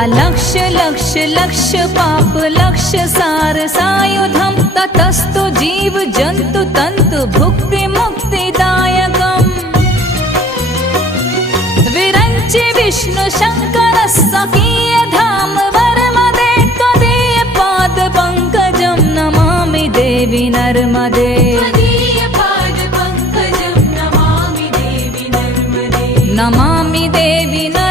अलक्ष लक्ष लक्ष पाप लक्ष सार सायुधम ततस्तु जीव जंतु तंतु भुक्ति मुक्तिदायकम् विरंचि विष्णु शंकर स्वकीय धाम वर्मदे त्वदीय पाद पंकजं नमामि देवी नर्मदे नमामि देवी नर्मदे।